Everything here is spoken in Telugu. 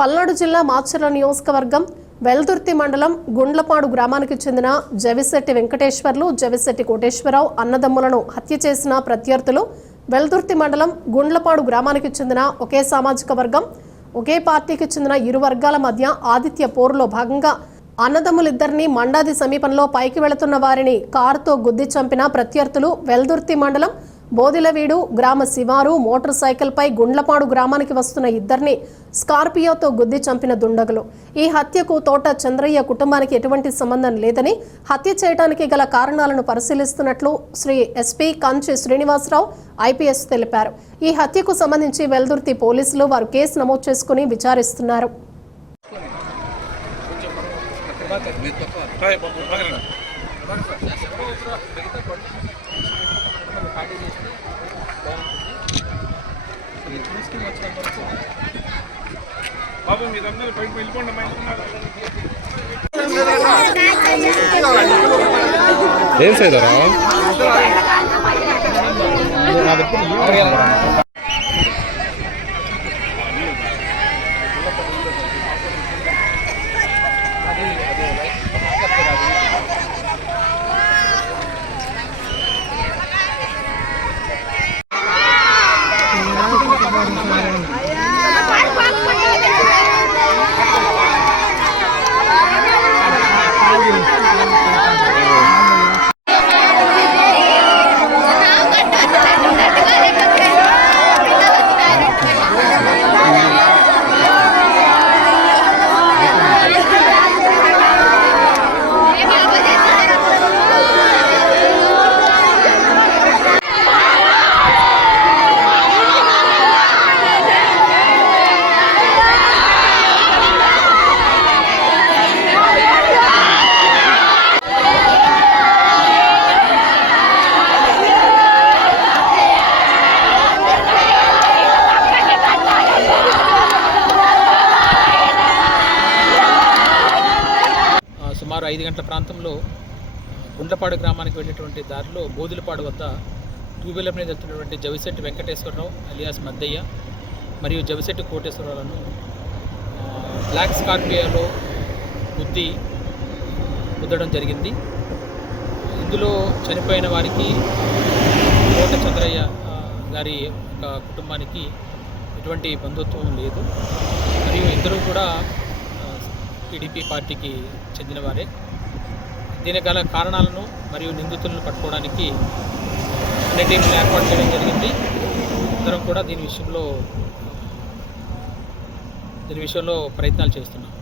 పల్నాడు జిల్లా మాచర్ల నియోజకవర్గం వెల్దుర్తి మండలం గుండ్లపాడు గ్రామానికి చెందిన జవిశెట్టి వెంకటేశ్వర్లు, జవిశెట్టి కోటేశ్వరరావు అన్నదమ్ములను హత్య చేసిన ప్రత్యర్థులు వెల్దుర్తి మండలం గుండ్లపాడు గ్రామానికి చెందిన ఒకే సామాజిక వర్గం, ఒకే పార్టీకి చెందిన ఇరు వర్గాల మధ్య ఆదిత్య పోరులో భాగంగా అన్నదమ్ములిద్దరిని మండాది సమీపంలో పైకి వెళుతున్న వారిని కారుతో గుద్ది చంపిన ప్రత్యర్థులు వెల్దుర్తి మండలం బోదిలవీడు గ్రామ శివారు మోటార్ సైకిల్ పై గుండ్లపాడు గ్రామానికి వస్తున్న ఇద్దరిని స్కార్పియోతో గుద్ది చంపిన దుండగులు. ఈ హత్యకు తోట చంద్రయ్య కుటుంబానికి ఎటువంటి సంబంధం లేదని, హత్య చేయడానికి గల కారణాలను పరిశీలిస్తున్నట్లు శ్రీ ఎస్పీ కంచి శ్రీనివాసరావు ఐపీఎస్ తెలిపారు. ఈ హత్యకు సంబంధించి వెల్దుర్తి పోలీసులు వారు కేసు నమోదు చేసుకుని విచారిస్తున్నారు. బాబు మీరందరూ బయటకు వెళ్ళిపోండి. ఏం చేద్దారా సుమారు 5 గంటల ప్రాంతంలో గుండ్లపాడు గ్రామానికి వెళ్ళేటువంటి దారిలో బోదిలపాడు వద్ద 2 వీలర్ మీద వెళ్తున్నటువంటి జవిశెట్టి వెంకటేశ్వరరావు అలియాస్ మద్దయ్య మరియు జవిశెట్టి కోటేశ్వరరావులను బ్లాక్ స్కార్పియోలో గుద్దడం జరిగింది. ఇందులో చనిపోయిన వారికి తోట చంద్రయ్య గారి కుటుంబానికి ఎటువంటి బంధుత్వం లేదు. మరియు ఇద్దరు కూడా టీడీపీ పార్టీకి చెందిన వారే. దీనికి గల కారణాలను మరియు నిందితులను పట్టుకోవడానికి అన్ని టీంలు ఏర్పాటు చేయడం జరిగింది. అందరం కూడా దీని విషయంలో ప్రయత్నాలు చేస్తున్నాం.